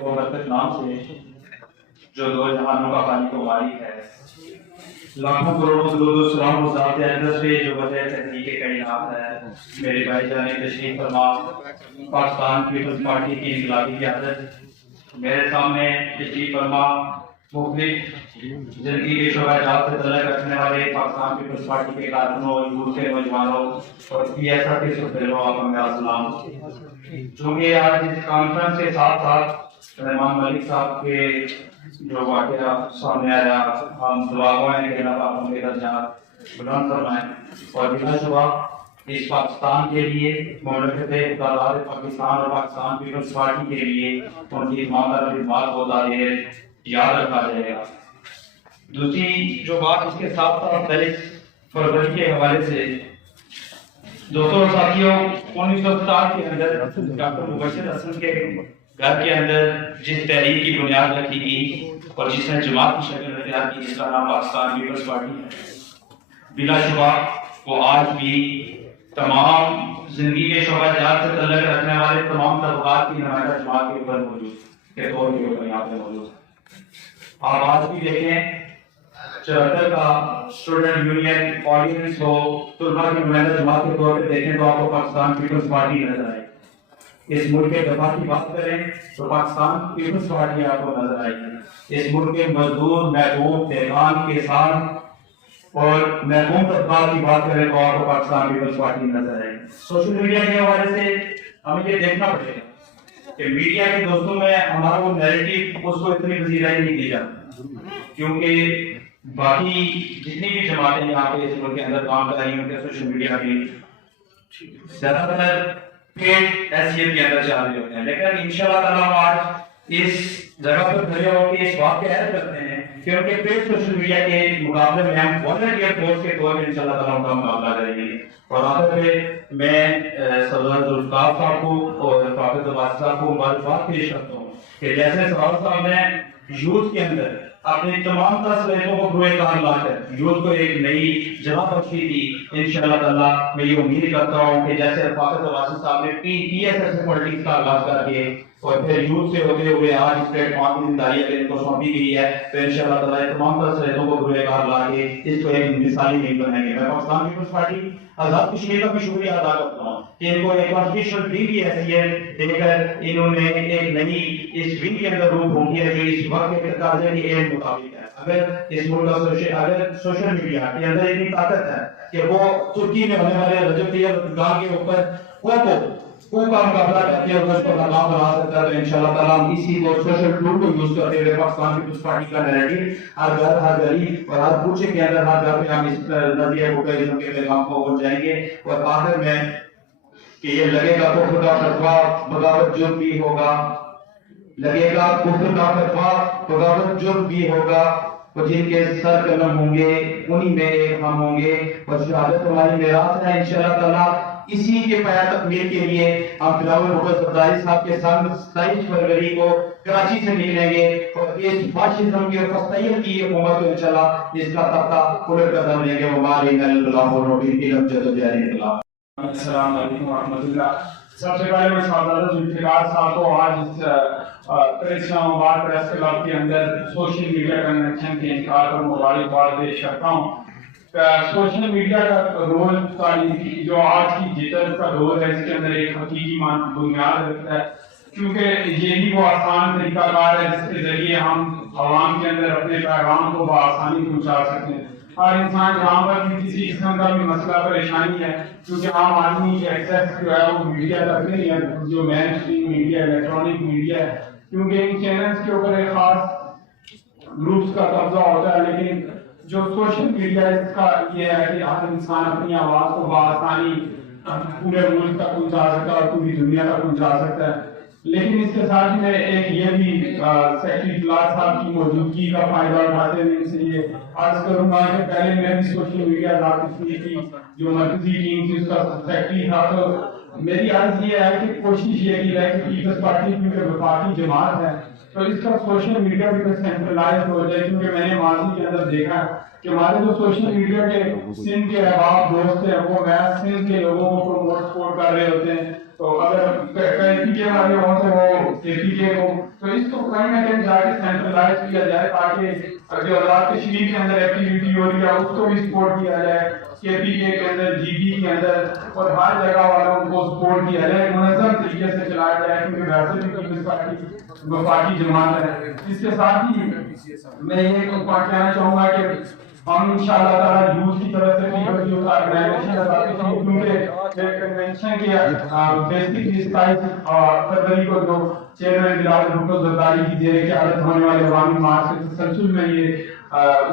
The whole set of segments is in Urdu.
وہ برکت نام سے جو دو جہانوں کا خالق و مالک ہے، لاکھوں کروڑوں درود و سلام و ذات اقدس پہ جو وجہ تحقیق کائنات ہے، میرے بھائی جان تشریف فرما پاکستان پیپلز پارٹی کی انقلابی قیادت، میرے سامنے تشریف فرما مختلف زندگی کے شعبہ جات سے تعلق رکھنے والے پاکستان پیپلز پارٹی کے کارکنوں، یوتھ کے نوجوانوں اور پی ایس آر کے سفیروں، آپ کا السلام۔ چونکہ آج اس کانفرنس کے ساتھ ساتھ رحمان ملک صاحب کے جو واقعہ سامنے آیا، ہم دعا گوئیں کہ اللہ آپ کے درجات بلند فرمائیں اور بلا شبہ اس پاکستان کے لیے، مملکت آزاد پاکستان اور پاکستان پیپلز پارٹی کے لیے ان کی ایماندار خدمات کو دیر یاد رکھا جائے گا۔ دوسری جو بات اس کے ساتھ ساتھ 23 فروری کے حوالے سے دوستوں اور ساتھیوں، 1960 کے اندر ڈاکٹر مبشر حسن کے گھر کے اندر جس تحریک کی بنیاد رکھی گئی اور جس نے جماعت کی شکل اختیار کی، جس کا نام پاکستان پیپلز پارٹی ہے، بلا شبہ وہ آج بھی تمام زندگی کے شعبہ جات سے تعلق رکھنے والے تمام طبقات کی نمائندہ جماعت کے اوپر موجود کے طور پر یہاں پہ موجود ہے۔ آپ آج بھی دیکھیں 74 کا اسٹوڈنٹ یونین آڈینس ہو، طلباء کی نمائندہ جماعت کے طور پہ دیکھیں تو آپ کو پاکستان پیپلز پارٹی نظر آئے۔ اس ملک کے دفاع کی بات کریں تو پاکستان پیپلز پارٹی آپ کو نظر آئے گی۔ اس ملک کے مزدور، محروم، دیہان، کسان اور محروم طبقات کی بات کریں تو آپ کو پاکستان پیپلز پارٹی نظر آئے گی۔ سوشل میڈیا کے حوالے سے ہمیں یہ دیکھنا پڑے گا کہ میڈیا کے دوستوں میں ہمارا وہ نیریٹو اس کو اتنی پذیرائی نہیں دی جاتی، کیونکہ باقی جتنی بھی جماعتیں یہاں پہ اس ملک کے اندر کام کر رہی ہیں ان کے سوشل میڈیا بھی زیادہ تر پیڈ حیثیت کے اندر چل رہے ہوتے ہیں، لیکن انشاءاللہ تعالیٰ آج اس جگہ پر کھڑے ہو کے اس بات کے عہد کرتے ہیں کہ ان کے پیڈ سوشل میڈیا کے مقابلے میں ہم والنٹیئر فورس کے طور پر انشاءاللہ تعالیٰ ان کا مقابلہ کریں گے۔ اور آخر پہ میں صدر ذوالفقار صاحب کو اور فاقد عباس صاحب کو مبارکباد پیش کرتا ہوں کہ جیسے صدر صاحب نے یوتھ کے اندر اپنی تمام تر صلاحیتوں کو بروئے کار لا کر یوتھ کو ایک نئی جگہ بخشی تھی، انشاءاللہ تعالیٰ میں یہ امید کرتا ہوں کہ جیسے فاقد عباس صاحب نے پی ایس ایس پالیٹکس کا آغاز کر کے اور پھر یوتھ سے ہوتے ہوئے آج اس پلیٹ فارم کی ذمہ داری ان کو سونپی گئی ہے، تو انشاءاللہ تعالیٰ تمام تر صلاحیتوں کو بروئے کار لا کے اس کو ایک مثالی نہیں بنائیں گے۔ میں پاکستان پیپلز پارٹی آزاد کشمیر کا بھی شکریہ ادا کرتا ہوں کہ ان کو ایک کانسٹیٹیوشنل ڈگری کی حیثیت دے کر انہوں نے ایک نئی اس ونگ کے اندر روح پھونکی ہے جو اس وقت کے تقاضے کے ایک مطابق ہے۔ اگر اس ملک کا اگر سوشل میڈیا کے اندر اتنی طاقت ہے کہ وہ ترکی میں ہونے والے رجب طیب اردوغان کے اوپر کو کا مقابلہ کرتے ہیں اور اس کو ناکام بنا سکتا ہے، تو انشاءاللہ تعالیٰ ہم اسی کو سوشل ٹول کو یوز کرتے ہوئے پاکستان پیپلز پارٹی کا نیریٹو ہر گھر، ہر گلی اور ہر کوچے کے اندر، ہر گھر پہ ہم اس نظریہ پروپیگنڈا کے پیغام کو پہنچائیں گے۔ اور آخر میں کہ یہ لگے گا کفر کا فتویٰ بغاوت جرم بھی ہوگا، لگے گا کفر کا فتویٰ بغاوت جرم بھی ہوگا، اور جن کے سر قلم ہوں گے انہی میں ایک ہم ہوں گے، اور شہادت ہماری میراث ہے انشاءاللہ تعالیٰ۔ اسی کے پیا تکمیل کے لیے ہم بلاول بھٹو زرداری صاحب کے سنگ 27 فروری کو کراچی سے نکلیں گے اور اس فاشزم کی اور فسطائیت کی حکومت کو انشاءاللہ اس کا تختہ الٹ کر دیں گے۔ ومالین اللہ روبین کی لفظ جاری انقلاب۔ السلام علیکم ورحمۃ اللہ۔ سب سے پہلے میں صاحبزادہ ذوالفقار صاحب کو آج اس اسلام آباد پریس کلب کے اندر سوشل میڈیا کنونشن کے انعقاد پر مبارکباد پیش کرتا ہوں۔ سوشل میڈیا کا رول جو آج کی جدت کا رول ہے، اس کے اندر ایک حقیقی بنیاد رکھتا ہے، کیونکہ یہی وہ آسان طریقہ کار ہے جس کے ذریعے ہم عوام کے اندر اپنے پیغام کو بآسانی پہنچا سکتے ہیں۔ ہر انسان جہاں پر بھی کسی قسم کا بھی مسئلہ پریشانی ہے، کیونکہ عام آدمی کی ایکسیس جو ہے وہ میڈیا تک نہیں ہے، جو مین اسٹریم میڈیا الیکٹرانک میڈیا ہے، کیونکہ ان چینلز کے اوپر ایک خاص گروپس کا قبضہ ہوتا ہے، لیکن جو سوشل میڈیا اس کا یہ ہے کہ ہر انسان اپنی آواز کو بآسانی پورے ملک تک پہنچا سکتا ہے اور پوری دنیا تک پہنچا سکتا ہے۔ لیکن اس کے ساتھ میں ایک یہ بھی سیکرٹری فلاٹ صاحب کی موجودگی کا فائدہ اٹھاتے ہوئے ان سے یہ عرض کروں گا کہ پہلے میں بھی سوشل میڈیا کشمیر کی جو مرکزی ٹیم تھی اس کا سیکرٹری تھا، تو میری عرض یہ ہے کہ کوشش یہ کی ہے کہ پیپلز پارٹی کیونکہ وفاقی جماعت ہے تو اس کا سوشل میڈیا بھی سینٹرلائز ہو جائے، کیونکہ میں نے ماضی کے اندر دیکھا کہ کہ ہمارے جو سوشل میڈیا کے سندھ کے احباب دوست ہیں وہ میچ سندھ کے لوگوں کو پروموٹ سپورٹ کر رہے ہوتے ہیں، تو اگر KPK والے ہوں تو وہ KPK کو، تو اس کو کہیں نہ کہیں جا کے سینٹرلائز کیا جائے تاکہ جو آزاد کشمیر کے اندر ایکٹیویٹی ہو رہی ہے اس کو بھی سپورٹ کیا جائے، KPK کے اندر GB کے اندر اور ہر جگہ والوں کو سپورٹ کیا جائے، منظم طریقے سے چلایا جائے، کیونکہ ویسے بھی پیپلز پارٹی وفاقی جماعت ہے۔ اس کے ساتھ ہی میں یہ پوائنٹ کہنا چاہوں گا کہ ہم انشاءاللہ تعالیٰ یوتھ کی طرف سے پیپل یوتھ آرگنائزیشن کیونکہ کنونشن کے بیسکلی 27 فروری کو جو چیئرمین بلاول بھٹو زرداری کی زیر قیادت ہونے والے عوامی مارچ کے تسلسل میں یہ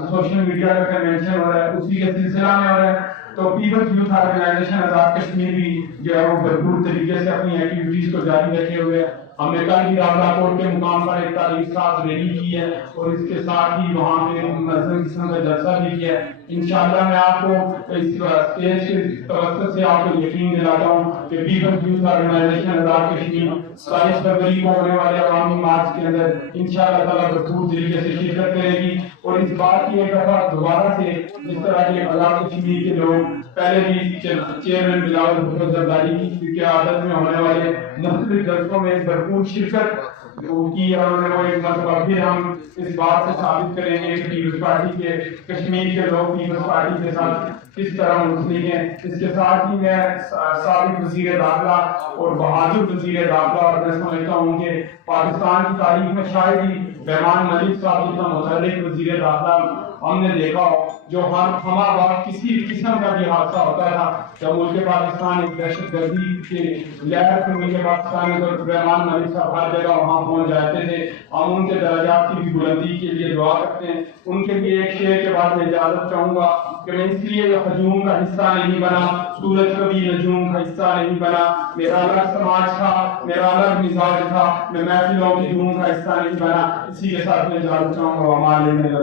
سوشل میڈیا کا کنونشن ہو رہا ہے، اسی کے سلسلہ میں ہو رہا ہے، تو Peoples youth organization Azad Kashmir بھی جو ہے وہ بھرپور طریقے سے اپنی ایکٹیویٹیز کو جاری رکھے ہوئے ہیں۔ ہم نے کل بھی راولہ کوٹ کے مقام پر ایک تعلیم ساز ریلی کی ہے اور اس کے ساتھ ہی وہاں پہ منظم قسم کا جلسہ بھی کیا ہے۔ انشاءاللہ میں آپ کو اس اسٹیج کے توسط سے آپ کو یقین دلاتا ہوں کہ Peoples youth organization Azad Kashmir 27 فروری کو ہونے والے عوامی مارچ کے اندر انشاءاللہ تعالیٰ بھرپور طریقے سے شرکت کرے گی، اور اس بات کی ایک دفعہ دوبارہ سے جس طرح کے آزاد کشمیر کے لوگ پہلے بھی چیئرمین بلاول بھٹو زرداری کی قیادت میں ہونے والے مختلف جلسوں میں بھرپور شرکت کی، اور انہوں نے وہ ایک مرتبہ پھر ہم اس بات سے ثابت کریں گے کہ پیپلز پارٹی کے کشمیر کے لوگ پیپلز پارٹی کے ساتھ کس طرح منسلک ہیں۔ اس کے ساتھ ہی میں سابق وزیر داخلہ اور بہادر وزیر داخلہ، اور میں سمجھتا ہوں کہ پاکستان کی تاریخ میں شاید ہی رحمان ملک صاحب جتنا متحرک وزیر داخلہ ہم نے دیکھا ہو، جو ہمہ وقت کسی قسم کا بھی حادثہ ہوتا تھا جب ملک پاکستان ایک دہشت گردی کے لہر سے ملک پاکستان میں، تو رحمان ملک صاحب ہر جگہ وہاں پہنچ جاتے تھے۔ ہم ان کے درجات کی بھی بلندی کے لیے دعا کرتے ہیں۔ ان کے لیے ایک شعر کے بعد میں اجازت چاہوں گا کہ میں اس لیے ہجوم کا حصہ نہیں بنا، سورج کبھی نجوم کا حصہ نہیں بنا، میرا الگ سماج تھا، میرا الگ مزاج تھا، میں محفلوں کی دھوم کا حصہ نہیں بنا۔ اسی کے ساتھ میں اجازت چاہوں گا، ہمارے میں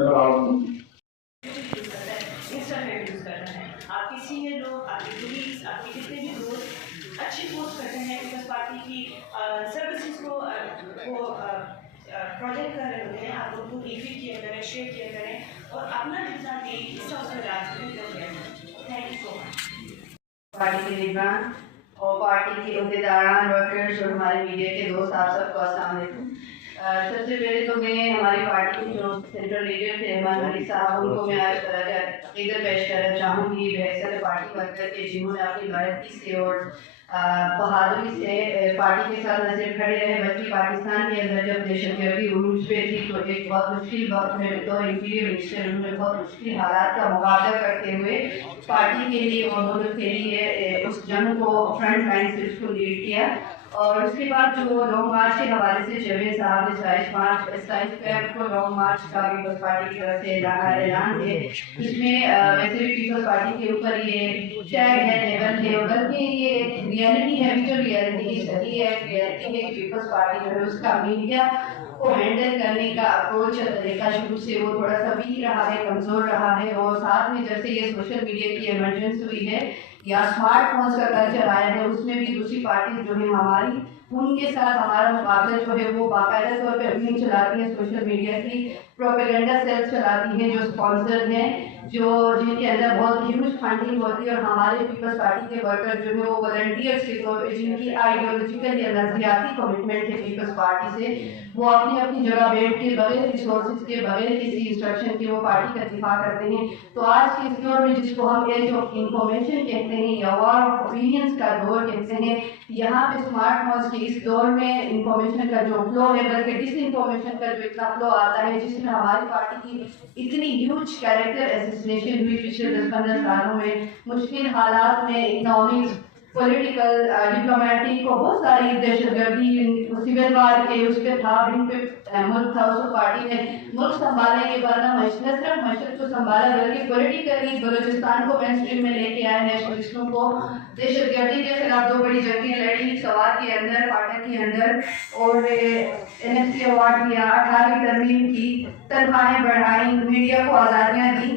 پروجیکٹ کر رہے ہوتے ہیں، آپ ان کو ریفیڈ کیا کریں، شیئر کیا کریں اور اپنا جتنا بھی حصہ اس میں ڈال سکیں کریں۔ Thank you so much. Party کے لیڈران اور پارٹی کے عہدیداران، ورکرز اور ہمارے میڈیا کے دوست، آپ سب کو السلام علیکم۔ سب سے پہلے تو میں ہماری پارٹی کے جو سینٹرل لیڈر تھے رحمان ملک صاحب، ان کو میں آج عقیدت پیش کرنا چاہوں گی بحیثیت پارٹی ورکر کے، جنہوں نے اپنی غیرتی سے اور بہادری سے پارٹی کے ساتھ نہ صرف کھڑے رہے بلکہ پاکستان کے اندر جب دہشت گردی عروج پہ تھی تو ایک بہت مشکل وقت میں بطور انٹیریئر منسٹر انہوں نے بہت مشکل حالات کا مقابلہ کرتے ہوئے پارٹی کے لیے اور ملک کے لیے اس جنگ کو فرنٹ لائن سے اس کو لیڈ کیا۔ اور اس کے بعد جو لانگ مارچ کے حوالے سے جاوید صاحب نے 27 فیب کو لانگ مارچ کا پیپلز پارٹی کی طرف سے اعلان ہے، جس میں ویسے بھی پیپلز پارٹی کے اوپر یہ ٹیگ ہے، لیبل ہے، اور بلکہ یہ ریئلٹی ہے، جو ریئلٹی صحیح ہے، ریئلٹی ہے کہ پیپلز پارٹی جو ہے اس کا میڈیا کو ہینڈل کرنے کا اپروچ اور طریقہ شروع سے وہ تھوڑا سا ویک رہا ہے، کمزور رہا ہے، اور ساتھ میں جب سے یہ سوشل میڈیا کی ایمرجنس ہوئی ہے یا اسمارٹ فونس کا کلچر آیا ہے، اس میں بھی دوسری پارٹی جو ہے ہماری، ان کے ساتھ ہمارا مقابلہ جو ہے وہ باقاعدہ طور پہ اپنی چلاتی ہے، سوشل میڈیا کی پروپیگنڈا سیل چلاتی ہے جو اسپانسرڈ ہیں، جن کے اندر بہت ہیوج فنڈنگ ہوتی ہے، اور ہمارے پیپلز پارٹی کے ورکر جو ہے وہ والنٹیئرس کے طور پہ جن کی آئیڈیولوجیکل یا نظریاتی کمٹمنٹ ہے پیپلز پارٹی سے، وہ اپنی اپنی جگہ بیٹھ کے بغیر ریسورسز کے، بغیر کسی انسٹرکشن کے وہ پارٹی کا دفاع کرتے ہیں۔ تو آج کے اس دور میں جس کو ہم ایج آف انفارمیشن کہتے ہیں یا وار آف اوپینینس کا دور کہتے ہیں، یہاں پہ اسمارٹ فونس کے اس دور میں انفارمیشن کا جو فلو ہے بلکہ ڈس انفارمیشن کا جو اتنا فلو آتا ہے، جس میں ہماری پارٹی کی اتنی ہیوج کیریکٹر اسیسینیشن ہوئی پچھلے 10-15 سالوں میں، مشکل حالات میں، اکنامکس، پولیٹیکل، ڈپلومیٹک کو بہت ساری دہشت گردی، سول وار کے اس پہ تھا، ان پہ ملک تھا، اس پارٹی نے ملک سنبھالنے کے بعد نہ صرف معیشت کو سنبھالا بلکہ پولیٹیکلی بلوچستان کو مین اسٹریم میں لے کے آئے، نیشنلسٹوں کو دہشت گردی کے خلاف 2 بڑی جنگیں لڑی، سوات کے اندر، فاٹک کے اندر، اور NSC ایوارڈ دیا، 18ویں ترمیم کی، تنخواہیں بڑھائیں، میڈیا کو آزادیاں دیں۔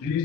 20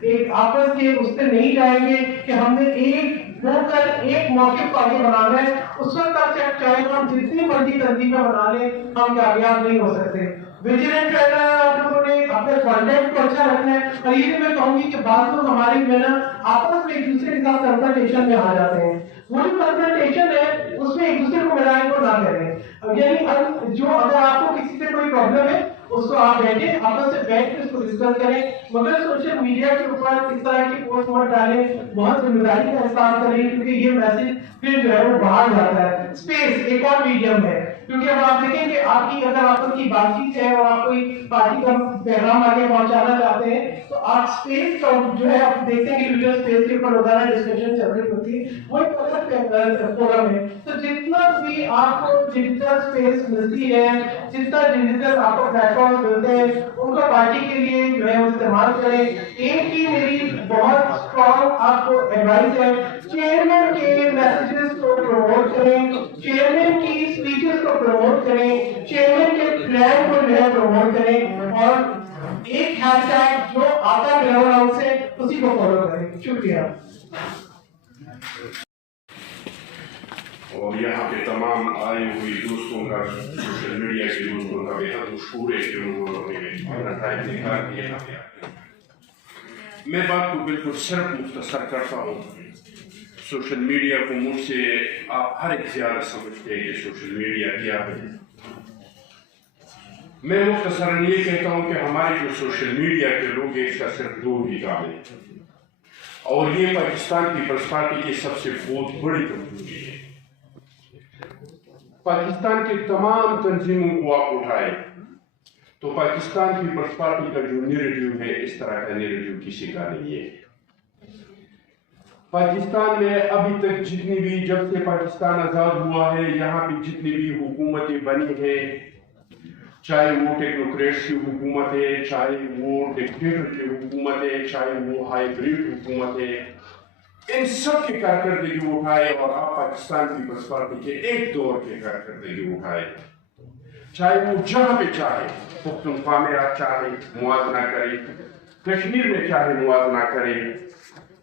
ایک آپس کے اس سے نہیں جائیں گے کہ ہم نے ایک ہو کر ایک موقف کو آگے بنانا ہے، اس وقت تک چاہے ہم جتنی مرضی تنظیمیں بنا لیں ہم کامیاب نہیں ہو سکتے۔ ویجیلنٹ رہنا ہے، آپ لوگوں نے اپنے کانٹیکٹ کو اچھا رکھنا ہے، اور یہ میں کہوں گی کہ بعض لوگ ہمارے جو ہے نا آپس میں ایک دوسرے کے ساتھ کنفرنٹیشن میں آ جاتے ہیں، وہ جو کنفرنٹیشن ہے اس میں ایک دوسرے کو ملائیں کو نہ کریں، یعنی جو اگر آپ کو کسی سے کوئی پرابلم ہے اس کو آپ بیٹھیں آپس سے بیٹھ کے اس کو ڈسکس کریں، مگر سوشل میڈیا کے اوپر اس طرح کی پوسٹ مت ڈالیں، بہت ذمہ داری کا احساس کریں، کیونکہ یہ میسج پھر جو ہے وہ باہر جاتا ہے۔ اسپیس ایک اور میڈیم ہے، کیونکہ اب آپ دیکھیں کہ آپ کی اگر آپس کی بات چیت ہے اور آپ کوئی پارٹی کا پیغام آگے پہنچانا چاہتے ہیں تو آپ اسپیس کا جو ہے آپ دیکھتے ہیں کہ ٹویٹر اسپیس کے اوپر روزانہ ڈسکشن سیپریٹ ہوتی ہے، وہ ایک الگ فورم ہے۔ تو جتنا بھی آپ کو ڈیجیٹل اسپیس ملتی ہے، جتنا ڈیجیٹل آپ کو پلیٹ فارم ملتے ہیں ان کو پارٹی کے لیے جو ہے استعمال کریں۔ ایک ہی میری بہت اسٹرانگ آپ کو ایڈوائس ہے، چیئرمین کے میسیجز کو پروموٹ کریں، چیئرمین کی اسپیچز کو پروموٹ کریں، چیئرمین کے پلان کو جو ہے پروموٹ کریں، اور ایک ہیش ٹیگ جو آتا ہے گراؤنڈ ہاؤس سے اسی کو فالو کریں۔ شکریہ۔ اور یہاں پہ تمام آئی ہوئی دوستوں کا، سوشل میڈیا کے دوستوں کا بے حد مشہور ہے کہ انہوں نے اپنا ٹائم نکال کے یہاں پہ آتے ہیں۔ میں بات کو بالکل صرف مختصر کرتا ہوں۔ سوشل میڈیا کو مجھ سے آپ ہر ایک زیادہ سمجھتے ہیں کہ سوشل میڈیا کیا ہے۔ میں مختصراً یہ کہتا ہوں کہ ہمارے جو سوشل میڈیا کے لوگ ہیں اس کا صرف دو ہی کام ہے، اور یہ پاکستان پیپلز پارٹی کی سب سے بہت بڑی کمزوری ہے۔ پاکستان کے تمام تنظیموں کو آپ اٹھائیں تو پاکستان پیپلز پارٹی کا جو نیریٹیو ہے اس طرح کا نیریٹیو کسی کا نہیں ہے۔ پاکستان میں ابھی تک جتنی بھی، جب سے پاکستان آزاد ہوا ہے، یہاں پہ جتنی بھی حکومتیں بنی ہیں، چاہے وہ ٹیکنوکریٹس کی حکومت ہے، چاہے وہ ڈکٹیٹر کی حکومت ہے، چاہے وہ ہائیبریڈ حکومت ہے، ان سب کی کارکردگی اٹھائے اور آپ پاکستان پیپلز پارٹی کے ایک دور کی کارکردگی اٹھائے، چاہے وہ جہاں پہ چاہے، پختونخوا میں آپ چاہے موازنہ کرے، کشمیر میں چاہے موازنہ کرے،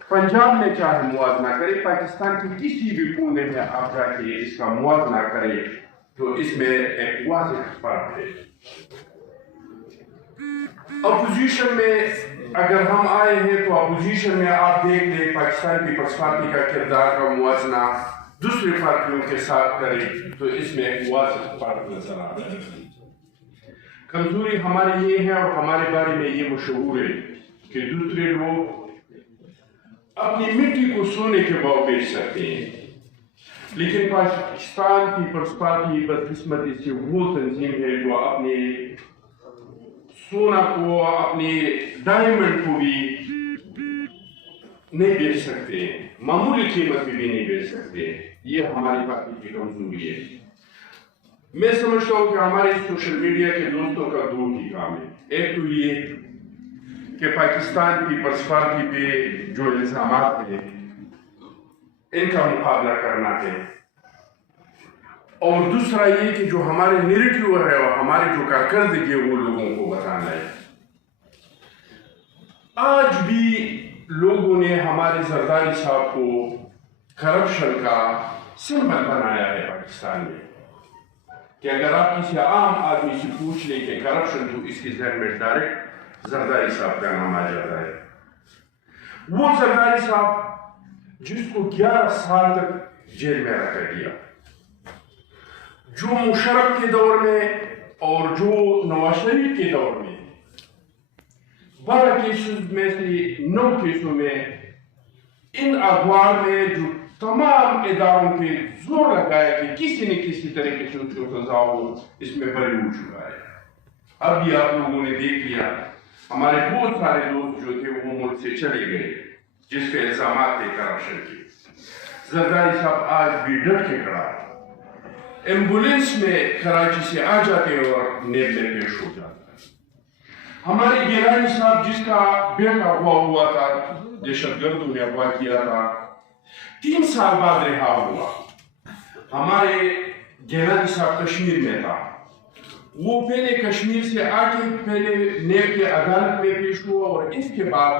پنجاب میں چاہے موازنہ کرے، پاکستان کے کسی بھی کونے میں آپ جا کے اس کا موازنہ کرے تو اس میں ایک واضح فرق ہے۔ اپوزیشن میں اگر ہم آئے ہیں تو اپوزیشن میں آپ دیکھ لیں پاکستان پیپلز پارٹی کا کردار کا موازنہ دوسری پارٹیوں کے ساتھ کریں تو اس میں ایک واضح فرق نظر آتا ہے۔ کمزوری ہماری یہ ہے اور ہمارے بارے میں یہ مشہور ہے کہ دوسرے لوگ اپنی مٹی کو سونے کے بھاؤ بیچ سکتے ہیں، لیکن پاکستان پیپلز پارٹی بدقسمتی سے وہ تنظیم ہے جو اپنے سونا کو، اپنے ڈائمنڈ کو بھی نہیں بیچ سکتے، معمولی قیمت بھی نہیں بیچ سکتے۔ یہ ہماری پارٹی کی کمزوری ہے۔ میں سمجھتا ہوں کہ ہمارے سوشل میڈیا کے دوستوں کا دو ہی کام ہے، ایک تو یہ کہ پاکستان پیپلز پارٹی پہ جو الزامات ہیں ان کا مقابلہ کرنا ہے، اور دوسرا یہ کہ جو ہمارے نیریٹیو ہے اور ہماری جو کارکردگی ہے وہ لوگوں کو بتانا ہے۔ آج بھی لوگوں نے ہمارے زرداری صاحب کو کرپشن کا سمبل بنایا ہے پاکستان میں، کہ اگر آپ کسی عام آدمی سے پوچھ لیں کہ کرپشن تو اس کے ذہن میں ڈائریکٹ زرداری صاحب کا نام آ جاتا ہے۔ وہ زرداری صاحب جس کو 11 سال تک جیل میں رکھا گیا، جو مشرف کے دور میں اور جو نواز شریف کے دور میں 12 کیسز میں سے 9 کیسوں میں ان اخبار میں جو تمام اداروں کے زور لگایا کہ کسی نہ کسی طریقے سے اس کو سزا ہو، اس میں بری ہو چکا ہے۔ اب بھی آپ لوگوں نے دیکھ لیا، ہمارے بہت سارے دوست جو تھے وہ ملک سے چلے گئے جس پہ الزامات تھے کرپشن کے۔ زرداری صاحب آج بھی ڈٹ کے کھڑا ہے، ایمبولینس میں کراچی سے آ جاتے ہیں اور نیب میں پیش ہو جاتا ہے۔ ہمارے گیلانی صاحب جس کا بیٹا ہوا تھا، دہشت گردوں نے اغوا کیا تھا، 3 سال بعد رہا ہوا۔ ہمارے گیلانی صاحب کشمیر میں تھا، وہ پہلے کشمیر سے آ کے پہلے نیب کے عدالت میں پیش ہوا اور اس کے بعد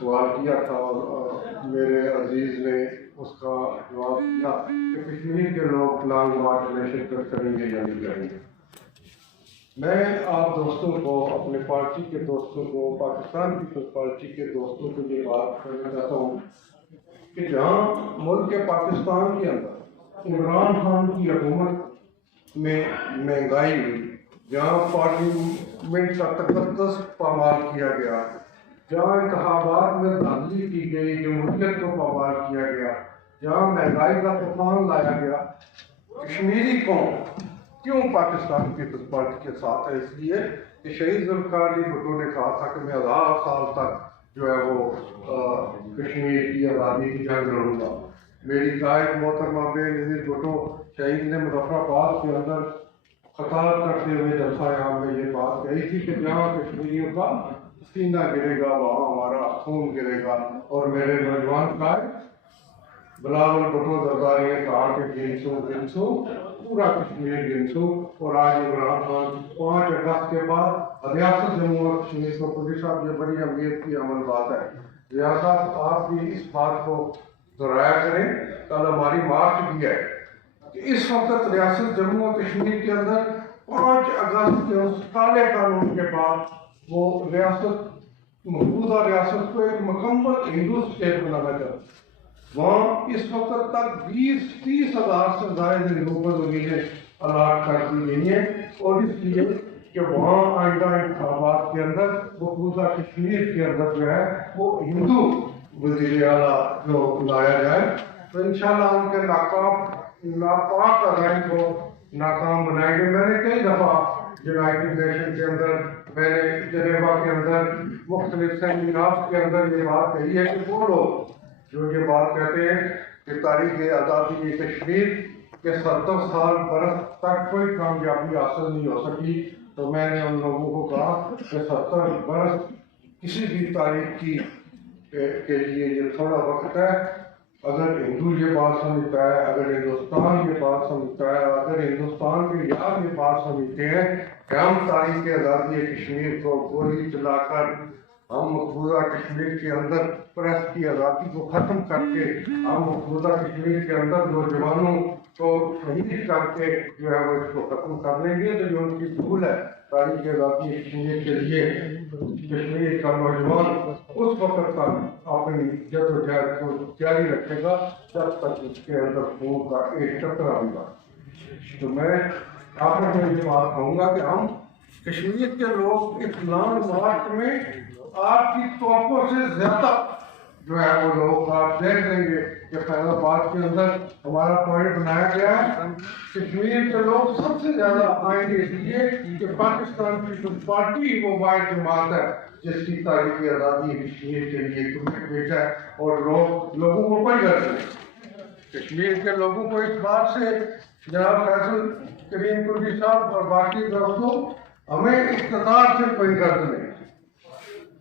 سوال کیا تھا اور میرے عزیز نے اس کا جواب دیا کہ کشمیر کے لوگ لانگ مارچ میں شرکت کریں گے یا نہیں کریں گے. میں آپ دوستوں کو، اپنے پارٹی کے دوستوں کو، پاکستان پیپلز پارٹی کے دوستوں کو یہ بات کرنا چاہتا ہوں کہ جہاں ملک پاکستان کے اندر عمران خان کی حکومت میں مہنگائی ہوئی، جہاں پارلیمنٹ کا تقدس پامال کیا گیا، جہاں انتخابات میں دھاندلی کی گئی، جمہوریت کو پامال کیا گیا، جہاں مہنگائی کا طوفان لایا گیا، کشمیری قوم کیوں پاکستان پیپلز پارٹی کے ساتھ ہے؟ اس لیے کہ شہید ذوالفقار علی بھٹو نے کہا تھا کہ میں 1000 سال تک جو ہے وہ کشمیر کی آزادی کی جنگ لڑوں گا. میری قائد محترمہ بے نظیر بھٹو شہید نے مظفر آباد کے اندر خطاب کرتے ہوئے جلسہ عام میں یہ بات کہی تھی کہ جہاں کشمیریوں کا سینہ گرے گا وہاں ہمارا خون گرے گا. اور میرے نوجوان قائد بلاول بھٹو زرداری نے کہا کہ گنسو پورا کشمیر گنسو. اور آج عمران خان 5 اگست کے بعد ریاست جموں و کشمیر کو پولیس صاحب یہ بڑی اہمیت کی عمل بات ہے. لہٰذا آپ بھی اس بات کو دہرایا کریں. کل ہماری مارچ بھی ہے کہ اس وقت ریاست جموں و کشمیر کے اندر 5 اگست کے اس کالے قانون کے بعد وہ ریاست محفوظہ ریاست کو ایک مکمل ہندو اسٹیٹ بنانا چاہتے ہیں. وہاں اس وقت تک 20-30 ہزار سے زائد رینیوبل زمینیں الاٹ کر دی گئی ہیں. اور اس لیے کہ وہاں آئندہ انتخابات کے اندر مقبوضہ کشمیر کے اندر جو ہے وہ ہندو وزیر اعلیٰ جو لایا جائے تو انشاءاللہ ان کے ناپاک عزائم کو ناکام بنائیں گے. میں نے کئی دفعہ یونائٹڈ نیشن کے اندر، میں نے جنیوا کے اندر، مختلف سیمینار کے اندر یہ بات کہی ہے کہ وہ لوگ جو یہ بات کہتے ہیں کہ تاریخ آزادی کشمیر کے 70 سال برس تک کوئی کامیابی حاصل نہیں ہو سکی، تو میں نے ان لوگوں کو کہا کہ 70 برس کسی بھی تاریخ کے لیے یہ تھوڑا وقت ہے. اگر ہندو یہ بات سمجھتا ہے، اگر ہندوستان یہ بات سمجھتا ہے، اگر ہندوستان کے یاد یہ بات سمجھتے ہیں کہ ہم تاریخ آزادی کشمیر کو گولی چلا کر، ہم مقبوضہ کشمیر کے اندر پریس کی آزادی کو ختم کر کے، ہم مقبوضہ کشمیر کے اندر نوجوانوں کو شہید کر کے جو ہے وہ اس کو ختم کر لیں گے، تو یہ ان کی بھول ہے. تاریخ آزادی کشمیر کے لیے کشمیر کا نوجوان اس وقت تک اپنی جدوجہد کو جاری رکھے گا جب تک اس کے اندر خون کا ایک قطرہ ہوگا. تو میں آخر میں یہ بات کہوں گا کہ ہم کشمیر کے لوگ اس لانگ مارچ میں آپ کی توقع سے زیادہ جو ہے وہ لوگ آپ دیکھ لیں گے کہ فیض آباد کے اندر ہمارا پوائنٹ بنایا گیا ہے. کشمیر کے لوگ سب سے زیادہ آئیں گے اس لیے کہ پاکستان پیپلز پارٹی وہ واحد جماعت ہے جس کی تاریخ آزادی کشمیر کے لیے کمیٹمنٹ ہے. اور لوگوں کو کوئی غرض نہیں، کشمیر کے لوگوں کو اس بات سے جناب فیصل کریم قربی صاحب اور باقی دوستوں، ہمیں اقتدار سے کوئی غرض نہیں.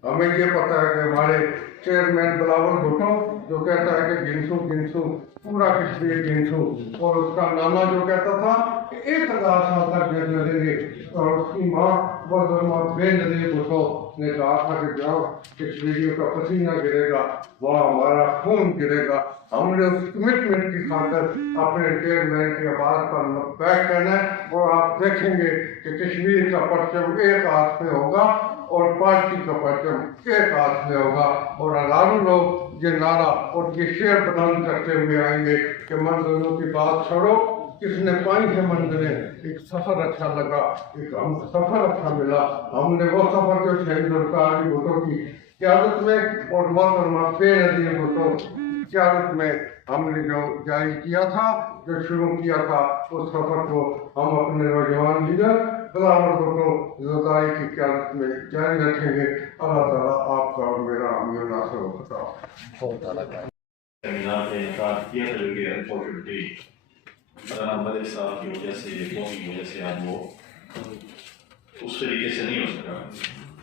ہمیں یہ پتہ ہے کہ ہمارے چیئرمین بلاول بھٹو جو کہتا ہے کہ گنسو پورا کشمیر گنسو، اور اس کا نانا جو کہتا تھا کہ 1000 سال تک جنگ لڑیں گے، اور اس کی ماں محترمہ بے نظیر بھٹو نے کہا تھا کہ جہاں کشمیریوں کا پسینہ گرے گا وہاں ہمارا خون گرے گا. ہم نے اس کمٹمنٹ کی خاطر اپنے چیئرمین کی آواز پر بیک کرنا ہے. اور آپ دیکھیں گے کہ کشمیر کا پرچم ایک ہاتھ میں ہوگا اور پارٹی کا پرچم ایک ہاتھ میں ہوگا. اور ہزاروں لوگ یہ نعرہ اور یہ شعر بلند کرتے ہوئے آئیں گے کہ منزلوں کی بات چھوڑو، کس نے پائی ہے منزلیں، ایک سفر اچھا لگا، ایک ہم سفر اچھا ملا. ہم نے وہ سفر جو شہید ذوالفقار علی بھٹو کی قیادت میں اور محترمہ بے نظیر بھٹو قیادت میں ہم نے جو جاری کیا تھا، جو شروع کیا تھا، اس سفر کو ہم اپنے نوجوان لیڈر بلاول بھٹو زرداری کی قیادت میں جاری رکھیں گے. اللہ تعالیٰ آپ کا اور میرا حامی و ناصر و خطا. سیمینار کا انعقاد کیا تھا، لیکن انفارچونیٹلی مدد صاحب کی وجہ سے، قوم کی وجہ سے آج وہ اس طریقے سے نہیں ہو سکا،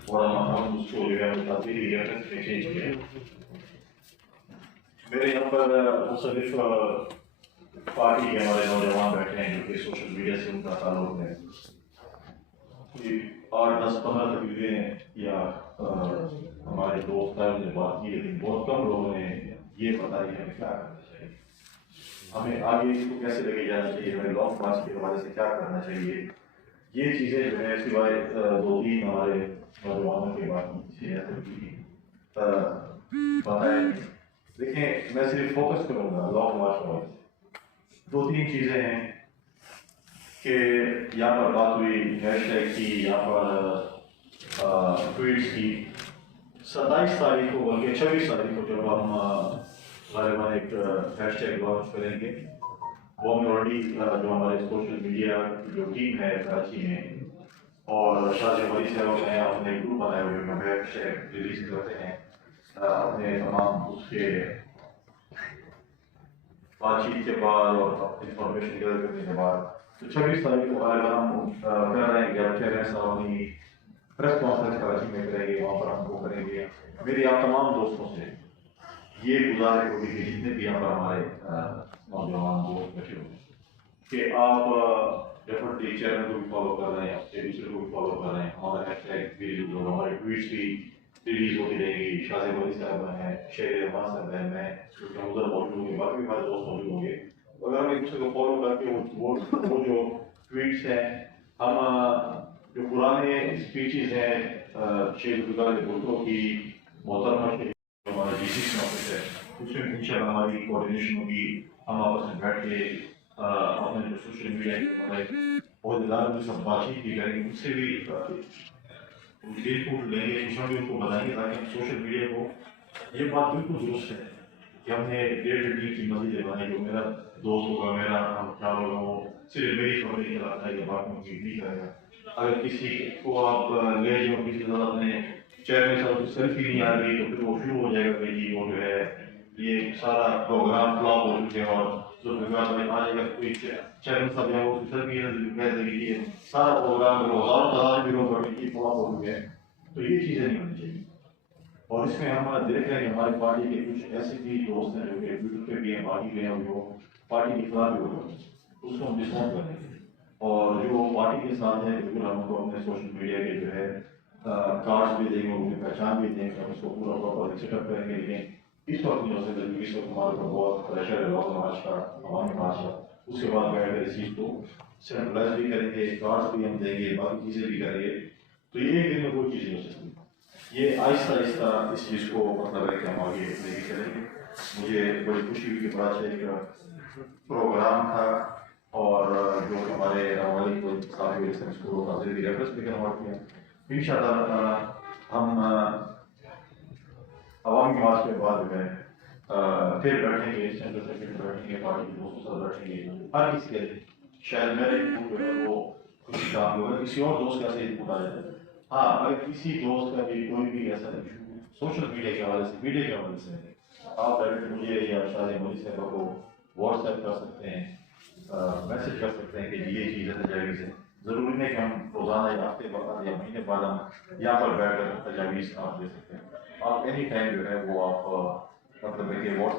اور ہم اس کو جو ہے تعطیلی ریاست میں چینج کیا. میرے یہاں پر مختلف پارٹی کے ہمارے نوجوان بیٹھے ہیں جو کہ سوشل میڈیا سے ان کا تعلق ہے. 8-10-15 تقریریں یا ہمارے دوست ہیں نے بات کی، لیکن بہت کم لوگوں نے یہ بتایا کہ ہمیں کیا کرنا چاہیے، ہمیں آگے اس کو کیسے لے کے جانا چاہیے، ہمیں لانگ مارچ کے حوالے سے کیا کرنا چاہیے. یہ چیزیں جو ہے سوائے 2-3 ہمارے نوجوانوں کے بعد بتائیں. دیکھیں میں صرف فوکس کروں گا لانگ مارچ کے حوالے سے. 2-3 چیزیں ہیں کہ یہاں پر بات ہوئی ہیش ٹیگ کی، یہاں پر ٹویٹس کی. 27 تاریخ کو بلکہ 26 تاریخ کو جب ہم غالباً ایک ہیش ٹیگ لانچ کریں گے، وہ ہم آلریڈی جو ہمارے سوشل میڈیا جو ٹیم ہے کراچی میں اور شاہ جمہوری صاحب نے اپنے گروپ بنائے ہوئے ہیں، ہیش ٹیگ ریلیز کرتے ہیں اپنے تمام اس کے بات چیت کے بعد اور انفارمیشن گیدر کرنے کے بعد. تو 26 تاریخ کو غالباً ہم کر رہے ہیں کہ چیئرمین صاحب اپنی پریس کانفرنس کراچی میں کریں گے، وہاں پر ہم کو کریں گے. میری آپ تمام دوستوں سے یہ گزارش ہوگی کہ جتنے بھی یہاں پر ہمارے نوجوان دوست بیٹھے ہوئے کہ آپ ڈیفینیٹلی چیئرمین کو بھی فالو کر رہے ہیں، ایڈیٹر کو بھی فالو کر رہے ہیں. ہمارا ہیش ٹیگ بھی ریلیز ہوگا، ہمارے ٹویٹس بھی ریلیز ہوتی رہیں گی. شاہ ولی صاحب ہیں، شیر رحمان صاحب ہیں، میں کیونکہ ادھر موجود ہوں گے، باقی بھی ہمارے دوست موجود ہوں گے. اگر ہم ایک دوسرے کو فالو کر کے وہ جو ٹویٹس ہیں، ہم جو پرانے اسپیچز ہیں شیخ عبداللہ بھٹو کی محترمہ شریف ہمارا ڈی سی آفس ہے، اس میں انشاءاللہ ہماری کوآرڈینیشن ہوگی. ہم آپس میں بیٹھ کے اپنے جو سوشل میڈیا کے ہمارے عہدیدار بھی سب بات چیت بھی کریں گے، اس سے بھی ڈیل کو لیں گے، ان بھی ان کو بتائیں گے تاکہ سوشل میڈیا کو یہ بات بالکل درست ہے کہ ہم نے 1.5 کی مسجدیں بنائی. جو میرا دوست ہوگا، میرا خیال ہوگا، وہ صرف میری خبر ہی چلاتا ہے یا باقیوں کی نہیں کرے گا. اگر کسی کو آپ لے جو کسی کے ساتھ اپنے چہرے سے سیلفی نہیں آ رہی تو پھر وہ شروع ہو جائے گا کہ جی وہ جو ہے یہ سارا پروگرام فلاپ ہو چکے ہیں اور آج اگر کوئی چیئرمین صاحب ہے وہ سیلفی کہہ دے گی یہ سارا پروگرام ہزاروں تعداد بھی لوگ یہ فلاپ ہو چکے ہیں. تو یہ چیزیں نہیں ہونی چاہیے. اور اس میں ہم دیکھ رہے ہیں کہ ہماری پارٹی کے کچھ ایسے بھی دوست ہیں جو کہ ٹویٹر پہ بھی ہیں، باقی بھی ہیں، جو پارٹی کے خلاف بھی ہو گئے، اس کو ہم ڈسکاؤنٹ کریں گے. اور جو پارٹی کے ساتھ ہے بالکل ہم کو اپنے سوشل میڈیا کے جو ہے کارڈس بھی دیں گے، ان کی پہچان بھی دیں گے، ہم اس کو پورا پراپر سیٹ اپ کریں گے. لیکن اس وقت نہیں ہو سکتا کیونکہ اس وقت ہمارے اوپر بہت پریشر ہے لوگ مارچ کا، عوامی مارچ کا. اس کے بعد بیٹھ کر اس چیز کو سینٹرلائز بھی کریں گے، کارڈس بھی ہم دیں گے، باقی چیزیں بھی کریں گے. تو یہ ایک دن میں کوئی چیز نہیں ہو سکتی. یہ آہستہ آہستہ اس چیز کو مطلب ہے کہ ہم آگے لے کے چلیں گے. مجھے بڑی خوشی ہوئی کہ بڑا اچھا ایک پروگرام تھا اور جو ہمارے عوامی کو صاحب اسکولوں کا ذریعے ریفرنس بھی کروا کیا. ان شاء اللہ تعالیٰ ہم عوامی مارچ کے بعد جو ہے پھر بیٹھیں گے، سینٹرل سیکرٹری بیٹھیں گے، پارٹی کے دوستوں سے بیٹھیں گے. ہر کسی کے لیے شاید میرے جو ہے وہ خوشی کا ہوگا، کسی اور دوست کا صحیح پوچھا جائے. ہاں اگر کسی دوست کا بھی کوئی بھی ایسا ایشو سوشل میڈیا کے حوالے سے، میڈیا کے حوالے سے آپ ڈائریکٹ مجھے یا شاہ مودی صاحب کو واٹس ایپ کر سکتے ہیں، میسج کر سکتے ہیں کہ یہ چیز ہے تجاویز ہے. ضروری نہیں کہ ہم روزانہ یا ہفتے بعد یا مہینے بعد ہم یہاں پر بیٹھ کر تجاویز آپ دے سکتے ہیں. آپ اینی ٹائم جو ہے وہ آپ مطلب ہے کہ واٹس